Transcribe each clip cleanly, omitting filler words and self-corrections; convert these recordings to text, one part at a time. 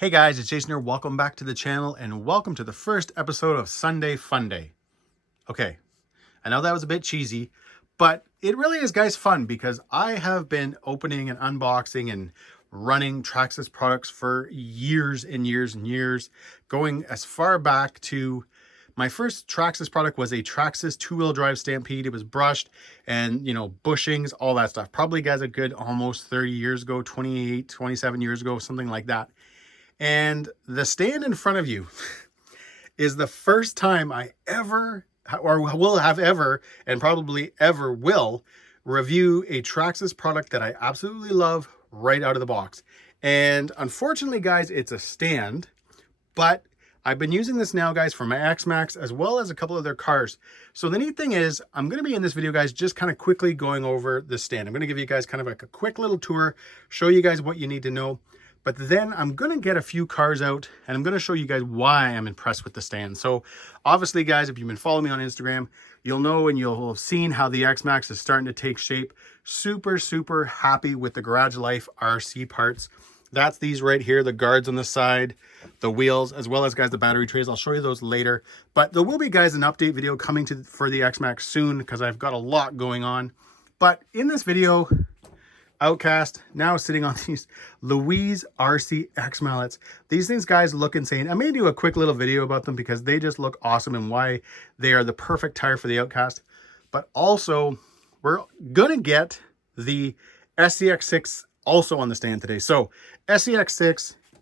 Hey guys, it's Jason here. Welcome back to the channel and welcome to the first episode of Sunday Fun Day. Okay, I know that was a bit cheesy, but it really is, guys, fun because I have been opening and unboxing and running Traxxas products for years and years and years, going as far back to my first Traxxas product was a Traxxas two-wheel drive Stampede. It was brushed and, bushings, all that stuff. Probably, guys, a good almost 30 years ago, 28, 27 years ago, something like that. And the stand in front of you is the first time I ever, or will have ever, and probably ever will, review a Traxxas product that I absolutely love right out of the box. And unfortunately, guys, it's a stand, but I've been using this now, guys, for my X-Maxx as well as a couple of their cars. So the neat thing is, I'm going to be in this video, guys, just kind of quickly going over the stand. I'm going to give you guys kind of like a quick little tour, show you guys what you need to know. But then I'm going to get a few cars out and I'm going to show you guys why I'm impressed with the stand. So obviously, guys, if you've been following me on Instagram, you'll know and you'll have seen how the X-Maxx is starting to take shape. Super, super happy with the Garage Life RC parts. That's these right here, the guards on the side, the wheels, as well as, guys, the battery trays. I'll show you those later. But there will be, guys, an update video coming for the X-Maxx soon because I've got a lot going on. But in this video, Outcast now sitting on these Louise RC X mallets. These things, guys, look insane. I may do a quick little video about them because they just look awesome and why they are the perfect tire for the Outcast. But also, we're gonna get the X also on the stand today. So X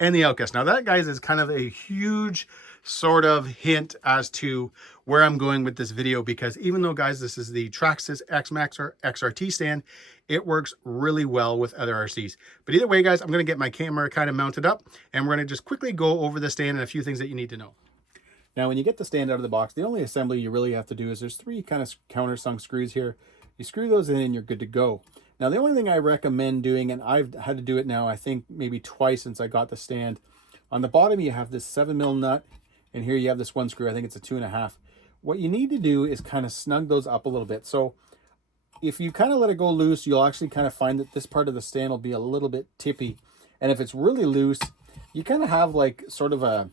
and the Outcast. Now that, guys, is kind of a huge sort of hint as to where I'm going with this video, because even though, guys, this is the Traxxas X-Maxx or XRT stand, it works really well with other RCs. But either way, guys, I'm going to get my camera kind of mounted up and we're going to just quickly go over the stand and a few things that you need to know. Now, when you get the stand out of the box, the only assembly you really have to do is there's three kind of countersunk screws here. You screw those in and you're good to go. Now, the only thing I recommend doing, and I've had to do it now, I think maybe twice since I got the stand, on the bottom you have this 7mm nut, and here you have this one screw. I think it's a 2.5. What you need to do is kind of snug those up a little bit. So if you kind of let it go loose, you'll actually kind of find that this part of the stand will be a little bit tippy. And if it's really loose, you kind of have like sort of a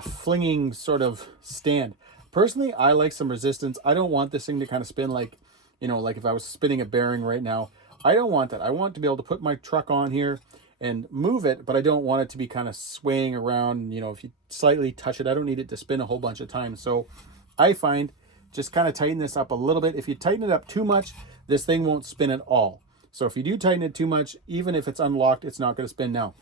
flinging sort of stand. Personally, I like some resistance. I don't want this thing to kind of spin like, like if I was spinning a bearing right now. I don't want that. I want to be able to put my truck on here and move it, but I don't want it to be kind of swaying around. If you slightly touch it, I don't need it to spin a whole bunch of times. So I find just kind of tighten this up a little bit. If you tighten it up too much, this thing won't spin at all. So if you do tighten it too much, even if it's unlocked, it's not going to spin. Now,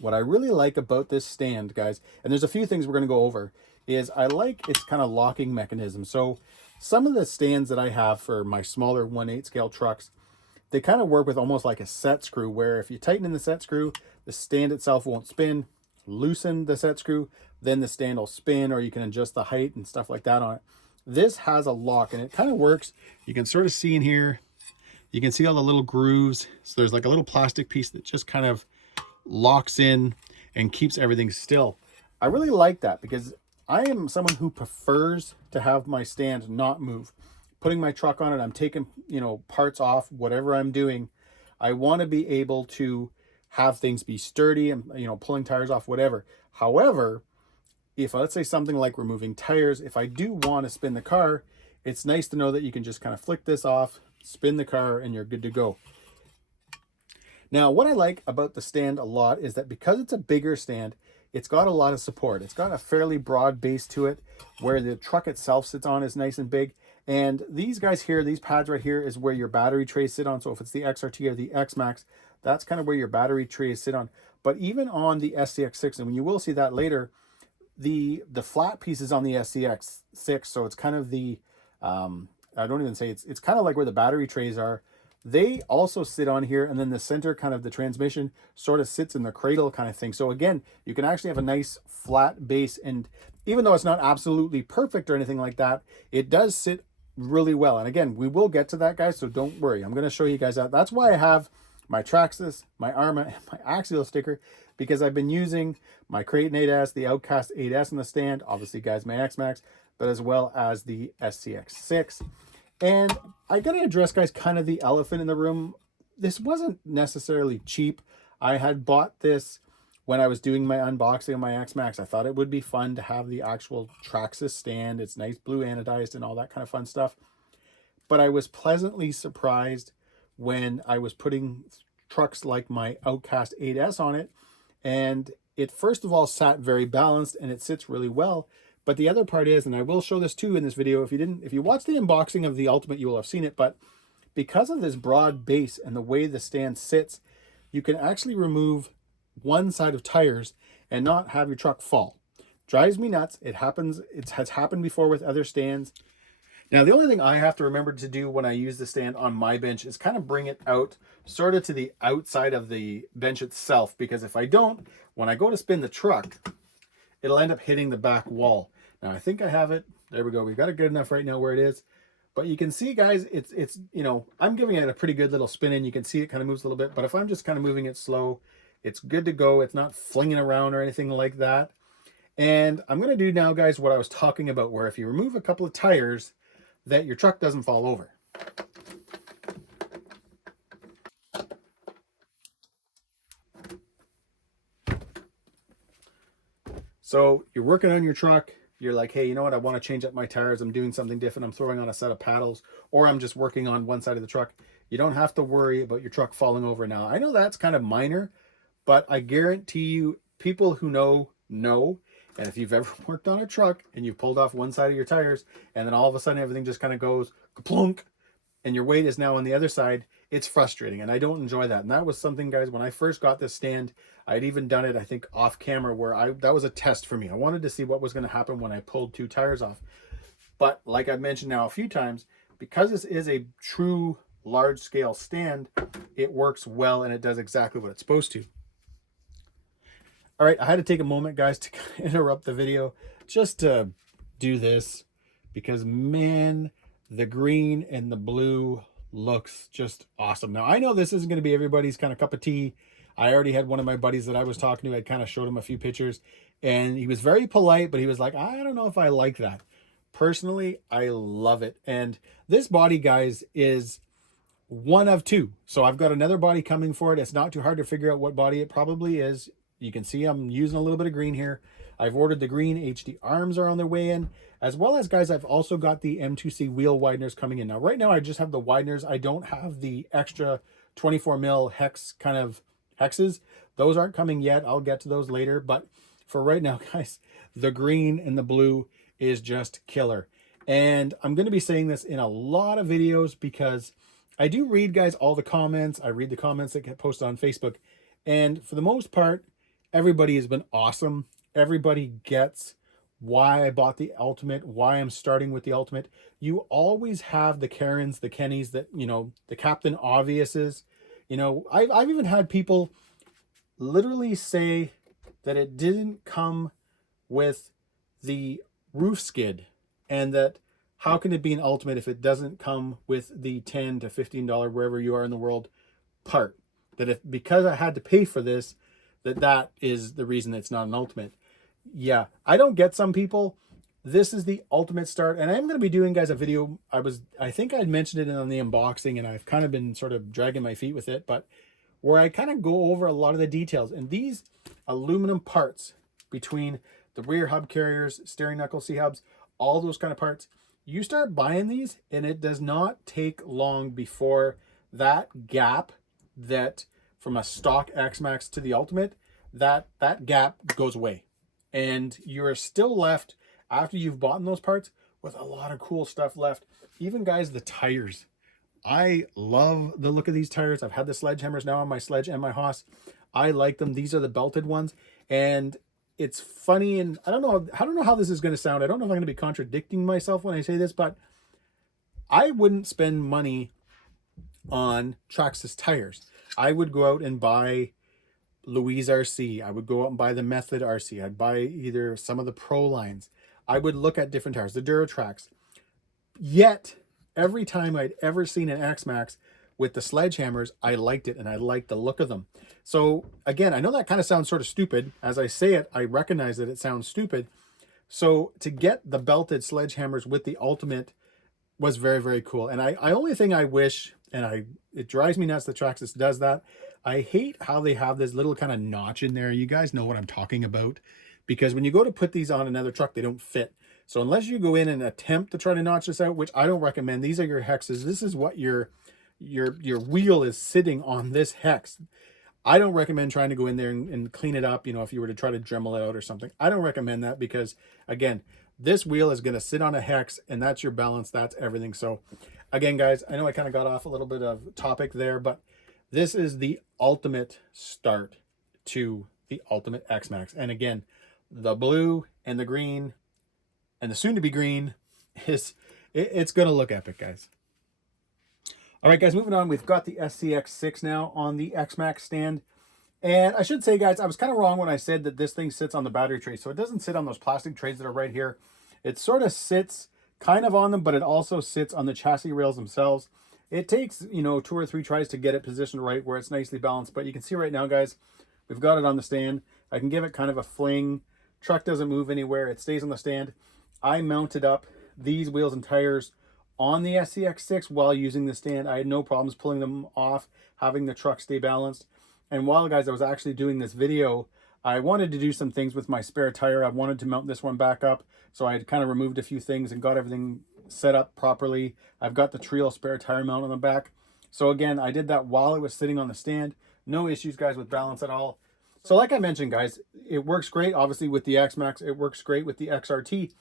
what I really like about this stand, guys, and there's a few things we're going to go over, is I like its kind of locking mechanism. So some of the stands that I have for my smaller 1/8 scale trucks, they kind of work with almost like a set screw, where if you tighten in the set screw, the stand itself won't spin. Loosen the set screw, then the stand will spin, or you can adjust the height and stuff like that on it. This has a lock and it kind of works. You can sort of see in here, you can see all the little grooves. So there's like a little plastic piece that just kind of locks in and keeps everything still. I really like that because I am someone who prefers to have my stand not move. Putting my truck on it, I'm taking, parts off, whatever I'm doing. I want to be able to have things be sturdy and, pulling tires off, whatever. However, if let's say something like removing tires, if I do want to spin the car, it's nice to know that you can just kind of flick this off, spin the car, and you're good to go. Now, what I like about the stand a lot is that because it's a bigger stand, it's got a lot of support. It's got a fairly broad base to it, where the truck itself sits on is nice and big. And these guys here, these pads right here, is where your battery trays sit on. So if it's the XRT or the X-Maxx, that's kind of where your battery trays sit on. But even on the SCX6, and you will see that later, the flat piece is on the SCX6. So it's kind of the, I don't even say it's kind of like where the battery trays are. They also sit on here, and then the center kind of the transmission sort of sits in the cradle kind of thing. So again, you can actually have a nice flat base, and even though it's not absolutely perfect or anything like that, it does sit really well. And again, we will get to that, guys, so don't worry. I'm going to show you guys that. That's why I have my Traxxas, my Arma, and my Axial sticker, because I've been using my Kraton 8S, the Outcast 8S in the stand, obviously, guys, my X-Maxx, but as well as the SCX6. And I got to address, guys, kind of the elephant in the room. This wasn't necessarily cheap. I had bought this when I was doing my unboxing of my X-Maxx. I thought it would be fun to have the actual Traxxas stand. It's nice blue anodized and all that kind of fun stuff. But I was pleasantly surprised when I was putting trucks like my Outcast 8S on it. And it first of all sat very balanced and it sits really well. But the other part is, and I will show this too in this video, if you watch the unboxing of the Ultimate, you will have seen it, but because of this broad base and the way the stand sits, you can actually remove one side of tires and not have your truck fall. Drives me nuts. It happens. It has happened before with other stands. Now, the only thing I have to remember to do when I use the stand on my bench is kind of bring it out sort of to the outside of the bench itself, because if I don't, when I go to spin the truck, it'll end up hitting the back wall. Now, I think I have it. There we go. We've got it good enough right now where it is. But you can see, guys, it's you know, I'm giving it a pretty good little spin in. You can see it kind of moves a little bit. But if I'm just kind of moving it slow, it's good to go. It's not flinging around or anything like that. And I'm going to do now, guys, what I was talking about, where if you remove a couple of tires, that your truck doesn't fall over. So you're working on your truck. You're like, hey, you know what? I want to change up my tires. I'm doing something different. I'm throwing on a set of paddles, or I'm just working on one side of the truck. You don't have to worry about your truck falling over now. I know that's kind of minor, but I guarantee you, people who know. And if you've ever worked on a truck and you've pulled off one side of your tires and then all of a sudden everything just kind of goes plunk and your weight is now on the other side, it's frustrating. And I don't enjoy that. And that was something, guys, when I first got this stand, I'd even done it, I think, off camera, where that was a test for me. I wanted to see what was going to happen when I pulled two tires off. But like I've mentioned now a few times, because this is a true large scale stand, it works well and it does exactly what it's supposed to. All right, I had to take a moment, guys, to interrupt the video just to do this, because, man, the green and the blue looks just awesome. Now, I know this isn't going to be everybody's kind of cup of tea. I already had one of my buddies that I was talking to. I kind of showed him a few pictures, and he was very polite, but he was like, I don't know if I like that. Personally, I love it. And this body, guys, is one of two. So I've got another body coming for it. It's not too hard to figure out what body it probably is. You can see I'm using a little bit of green here. I've ordered the green. HD arms are on their way in, as well as, guys, I've also got the M2C wheel wideners coming in. Now, right now, I just have the wideners. I don't have the extra 24 mil hex kind of hexes. Those aren't coming yet. I'll get to those later. But for right now, guys, the green and the blue is just killer. And I'm going to be saying this in a lot of videos because I do read, guys, all the comments. I read the comments that get posted on Facebook. And for the most part, everybody has been awesome. Everybody gets why I bought the Ultimate, why I'm starting with the Ultimate. You always have the Karens, the Kennys, that, you know, the Captain Obviouses. You know, I've even had people literally say that it didn't come with the roof skid, and that how can it be an Ultimate if it doesn't come with the $10 to $15, wherever you are in the world, part. That if, because I had to pay for this, that is the reason it's not an Ultimate. Yeah, I don't get some people. This is the Ultimate start, and I'm going to be doing, guys, a video. I think I'd mentioned it on the unboxing, and I've kind of been sort of dragging my feet with it, but where I kind of go over a lot of the details. And these aluminum parts between the rear hub carriers, steering knuckle C-hubs, all those kind of parts, you start buying these, and it does not take long before that gap, that from a stock X-Maxx to the Ultimate, that gap goes away. And you're still left, after you've bought those parts, with a lot of cool stuff left. Even, guys, the tires. I love the look of these tires. I've had the sledgehammers now on my sledge and my Haas. I like them. These are the belted ones. And it's funny, and I don't know how this is going to sound. I don't know if I'm going to be contradicting myself when I say this, but I wouldn't spend money on Traxxas tires. I would go out and buy Louise RC. I would go out and buy the Method RC. I'd buy either some of the Pro lines. I would look at different tires, the Duratrax. Yet, every time I'd ever seen an X-Maxx with the sledgehammers, I liked it, and I liked the look of them. So, again, I know that kind of sounds sort of stupid. As I say it, I recognize that it sounds stupid. So, to get the belted sledgehammers with the Ultimate was very, very cool. And I only thing I wish, and it drives me nuts that Traxxas does that, I hate how they have this little kind of notch in there. You guys know what I'm talking about, because when you go to put these on another truck, they don't fit. So unless you go in and attempt to try to notch this out, which I don't recommend, these are your hexes. This is what your wheel is sitting on, this hex. I don't recommend trying to go in there and clean it up, you know, if you were to try to Dremel it out or something. I don't recommend that because, again, this wheel is going to sit on a hex, and that's your balance. That's everything. So, again, guys, I know I kind of got off a little bit of topic there, but this is the ultimate start to the ultimate X-Maxx. And, again, the blue and the green and the soon-to-be green it's going to look epic, guys. All right, guys, moving on. We've got the X-Maxx now on the X-Maxx stand. And I should say, guys, I was kind of wrong when I said that this thing sits on the battery tray. So it doesn't sit on those plastic trays that are right here. It sort of sits kind of on them, but it also sits on the chassis rails themselves. It takes, you know, 2 or 3 tries to get it positioned right where it's nicely balanced. But you can see right now, guys, we've got it on the stand. I can give it kind of a fling. Truck doesn't move anywhere. It stays on the stand. I mounted up these wheels and tires on the X-Maxx while using the stand. I had no problems pulling them off, having the truck stay balanced. And while, guys, I was actually doing this video, I wanted to do some things with my spare tire. I wanted to mount this one back up. So I had kind of removed a few things and got everything set up properly. I've got the Trio spare tire mount on the back. So again, I did that while it was sitting on the stand. No issues, guys, with balance at all. So like I mentioned, guys, it works great, obviously, with the X-Maxx. It works great with the XRT.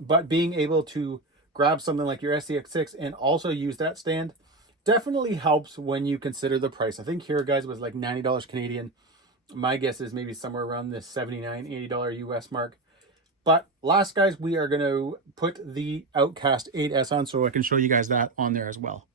But being able to grab something like your Traxxas X and also use that stand definitely helps when you consider the price. I think here, guys, it was like $90 Canadian. My guess is maybe somewhere around this $79, $80 US mark. But last, guys, we are going to put the Outcast 8S on so I can show you guys that on there as well.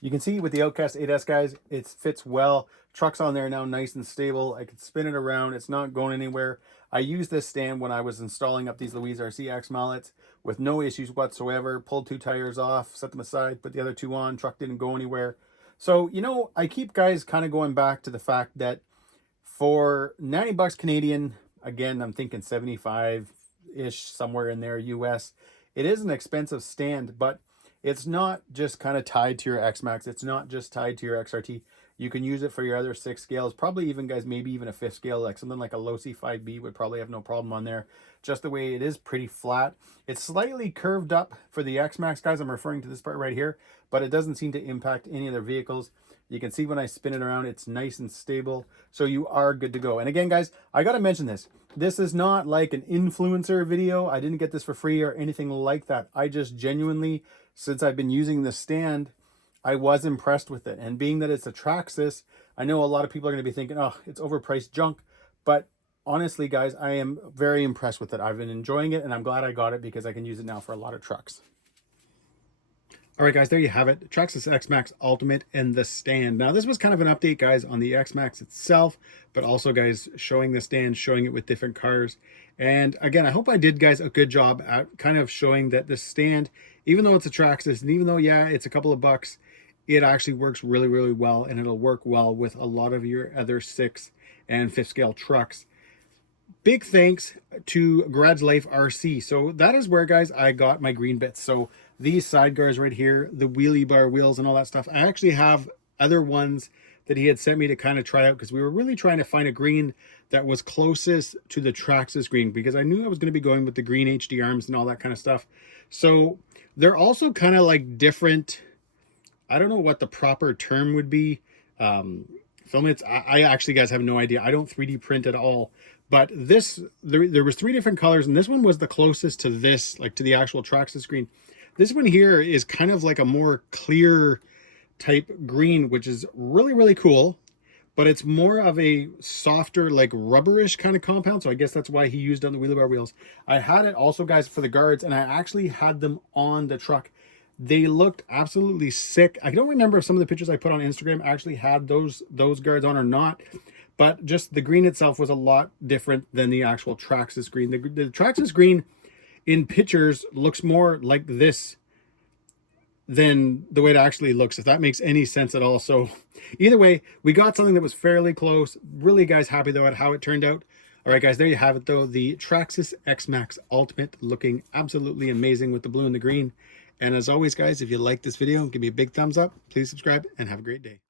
You can see with the Outcast 8S, guys, it fits well. Truck's on there now, nice and stable. I can spin it around. It's not going anywhere. I used this stand when I was installing up these Louise RC X mallets with no issues whatsoever. Pulled 2 tires off, set them aside, put the other 2 on. Truck didn't go anywhere. So, you know, I keep, guys, kind of going back to the fact that for 90 bucks Canadian, again, I'm thinking 75-ish, somewhere in there, US. It is an expensive stand, but it's not just kind of tied to your X-Maxx. It's not just tied to your XRT. You can use it for your other 6 scales. Probably even, guys, maybe even a 5th scale, like something like a Losi 5B would probably have no problem on there. Just the way it is pretty flat. It's slightly curved up for the X-Maxx, guys. I'm referring to this part right here, but it doesn't seem to impact any other vehicles. You can see when I spin it around, it's nice and stable. So you are good to go. And again, guys, I got to mention this. This is not like an influencer video. I didn't get this for free or anything like that. I just genuinely, since I've been using the stand, I was impressed with it. And being that it's a Traxxas, I know a lot of people are going to be thinking, oh, it's overpriced junk. But honestly, guys, I am very impressed with it. I've been enjoying it, and I'm glad I got it because I can use it now for a lot of trucks. All right, guys, there you have it. Traxxas X-Maxx Ultimate and the stand. Now, this was kind of an update, guys, on the X-Maxx itself, but also, guys, showing the stand, showing it with different cars. And again, I hope I did, guys, a good job at kind of showing that the stand, even though it's a Traxxas, and even though, yeah, it's a couple of bucks, it actually works really, really well, and it'll work well with a lot of your other 6th and 5th scale trucks. Big thanks to Garage Life RC. So that is where, guys, I got my green bits. So these side guards right here, the wheelie bar wheels and all that stuff. I actually have other ones that he had sent me to kind of try out because we were really trying to find a green that was closest to the Traxxas green because I knew I was going to be going with the green HD arms and all that kind of stuff. So they're also kind of like different. I don't know what the proper term would be. Filaments. I actually, guys, have no idea. I don't 3D print at all. But this, there was 3 different colors, and this one was the closest to this, like to the actual Traxxas green. This one here is kind of like a more clear type green, which is really, really cool. But it's more of a softer, like rubberish kind of compound. So I guess that's why he used on the wheelie bar wheels. I had it also, guys, for the guards, and I actually had them on the truck. They looked absolutely sick. I don't remember if some of the pictures I put on Instagram actually had those guards on or not. But just the green itself was a lot different than the actual Traxxas green. The Traxxas green in pictures looks more like this than the way it actually looks, if that makes any sense at all. So either way, we got something that was fairly close. Really, guys, happy though at how it turned out. All right, guys, there you have it though. The Traxxas X-Maxx Ultimate, looking absolutely amazing with the blue and the green. And as always, guys, if you like this video, give me a big thumbs up. Please subscribe and have a great day.